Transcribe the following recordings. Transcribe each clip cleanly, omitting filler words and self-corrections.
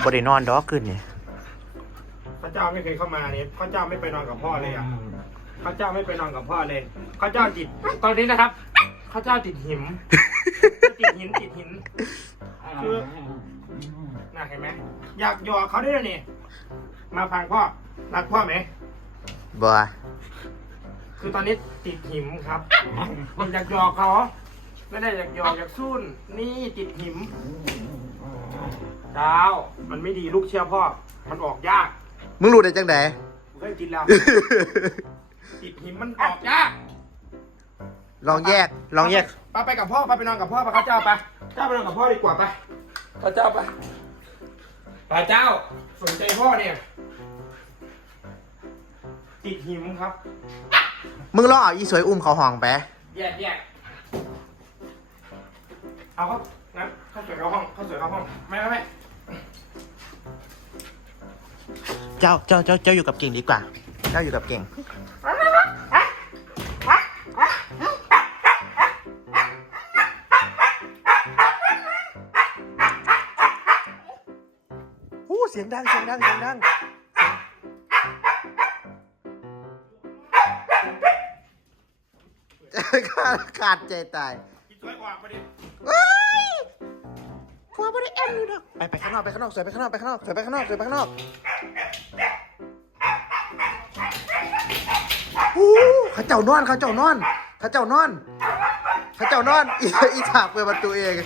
บ่ได้นอนดอกขึ้นนี่พระเจ้าไม่เคยเข้ามาเนี่ยพระเจ้าไม่ไปนอนกับพ่อเลยอ่ะพระเจ้าไม่ไปนอนกับพ่อเลยพระเจ้าติดตอนนี้นะครับพระเจ้าติดหินติดหินคือน่าเห็นไหมอยากหยอกเขาด้วยนี่มาฟังพ่อรักพ่อไหมบ่คือตอนนี้ติดหิมครับอยากหยอกเขาไม่ได้อยากหยอกอยากสู้นนี่ติดหิมดาวมันไม่ดีลูกเชื่อพ่อมันออกยากมึงรู้ได้จังได๋เคยกินแล้ว ติดหิมมันออกยากลองแยกไปกับพ่อไปนอนกับพ่อไปข้าเจ้าไปเจ้าไปนอนกับพ่อดีกว่าไปข้าเจ้าไปเจ้าสนใจพ่อเนี่ยติดหิมครับมึงลองเอาอีสวยอุ้มเขาห้องไปแยกเอาครับงั้นเข้าสวยเข้าห้องไม่เจ้าอยู่กับเก่งดีกว่าเจ้าอยู่กับเก่งเสียงดังขาดใจตายพี่สวยออกมาดิกลัวไม่ได้แอนเลยดอกไปข้างนอกสวยไปข้างนอกเขาเจ้านอนอีถากเปิดประตูเอง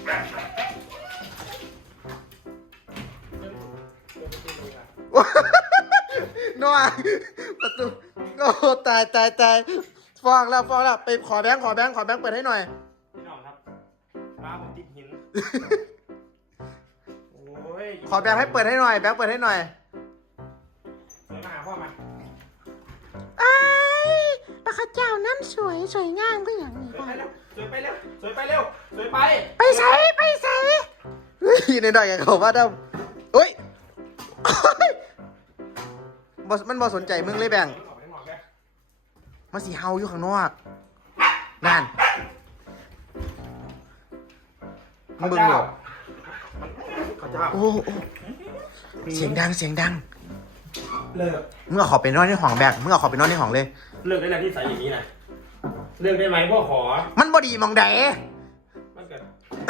นอนประตูโอ้ตายฟ้องแล้วไปขอแบงค์เปิดให้หน่อยพี่น้องครับฟ้าผมติดหินโอ้ยขอแบงค์ให้เปิดให้หน่อยสวยมาหาพ่อมาไอ้ปลาข้าเจ้านั่นสวยงามก็อย่างนี้สวยไปเร็วสวยไปไปใส่เฮ้ยในดอกอย่างเขาว่าดำเฮ้ยมันบ่สนใจมึงเลยแบ่งมาสีเฮาอยู่ข้างนอกนั่นมึงเบิ่งหรอโอ้เสียงดังเลิกมึงเอาขอไปนอนในห้องแบกมึงเอาขอไปนอนในห้องเลยเลิกได้แล้วที่ใส่อย่างนี้นะเลิกได้ไหมพ่อขอมันบ่ดีมองใดมันเกิด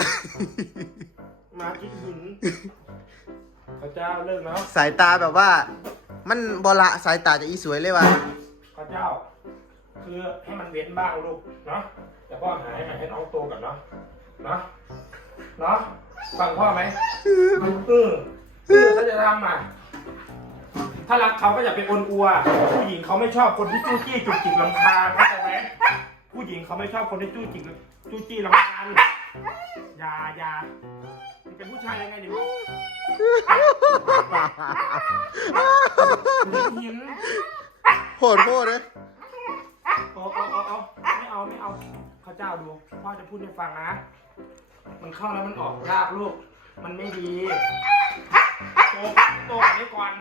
มาคิดหินพระเจ้าเลิกแล้วสายตาแบบว่า มันบละสายตาจะอีสวยเลยว่ะพระเจ้าคือให้มันเว้นบ้างลูกเนาะแต่พ่อหายให้น้องโตก่อนเนาะฟังพ่อไหมถ้าจะทำอ่ะถ้ารักเขาก็อย่าไปอนอัวผู้หญิงเขาไม่ชอบคนที่จู้จี้จุกจิกรำคาญเข้าใจไหมผู้หญิงเขาไม่ชอบคนที่จู้จี้รำคาญอย่าเป็นผู้ชายยังไงเนี่ยหินโหดเลยเอาไม่เอาข้าเจ้าดูพ่อจะพูดให้ฟังนะมันเข้าแล้วมันออกยากลูกมันไม่ดีโตกันนี้ก่อน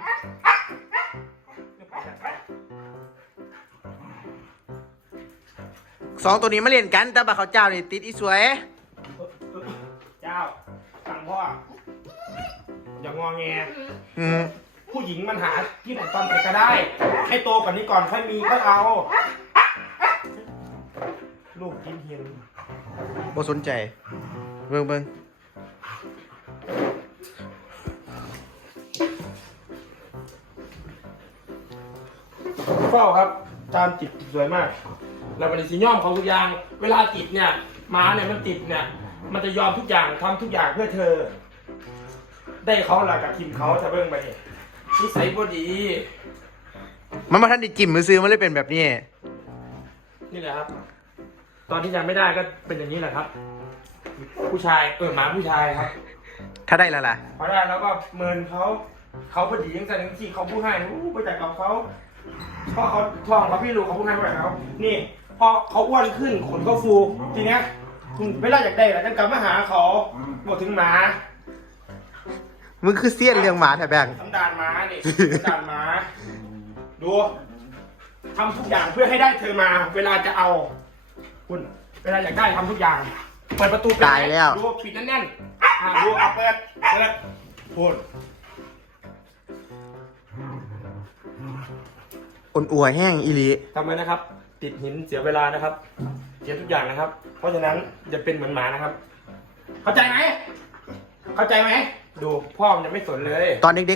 สองตัวนี้มาเล่นกันแต่บาเขาเจ้านี่ติดอีสวยเจ้าฟังพ่ออย่างงอแงผู้หญิงมันหาที่ไหนตอนไหนก็ได้ให้โตกว่านี้ก่อนค่อยมีก็เอาลูกกินหินบ่สนใจเบิ่งพ่อครับจานจิตสวยมากแล้วมันสีย่อมของทุกอย่างเวลาติดเนี่ยม้าเนี่ยมันติดเนี่ยมันจะยอมทุกอย่างทำทุกอย่างเพื่อเธอได้เขาหลักกับทีมเขาจะเบิ่งไปนี่นิสัยบ่ดีมันมาทันได้จิ้มมือซื้อมันเลยเป็นแบบนี้นี่แหละครับตอนที่ยังไม่ได้ก็เป็นอย่างนี้แหละครับผู้ชายหมาผู้ชายครับถ้าได้แล้วล่ะพอได้แล้วก็เมินเขาพอดียังแต่ทั้งที่เขาพูดให้ไปจากกับเขาเพราะเขาท้องเขาพี่รู้เขาพูดให้ไปเขานี่พอเขาอ้วนขึ้นขนก็ฟูทีเนี้ยเวลาอยากได้แล้วจะกลับมาหาเขาบอกถึงหมามึงคือเสี้ยนเรื่องหมาแถบแบงสันดานหมานี่สันดานหมาดูทำทุกอย่างเพื่อให้ได้เธอมาเวลาจะเอาคุณเวลาอยากได้ทำทุกอย่างเปิดประตูตายแล้วดูปิดแน่นๆดูเอาเปิดพูดอ่วยแห้งอีหลีทำไมนะครับ ติดหินเสียเวลานะครับ เสียทุกอย่างนะครับ เพราะฉะนั้นจะเป็นเหมือนหมานะครับ เข้าใจไหม เข้าใจไหม ดูพ่อมันจะไม่สนเลยตอนเด็ก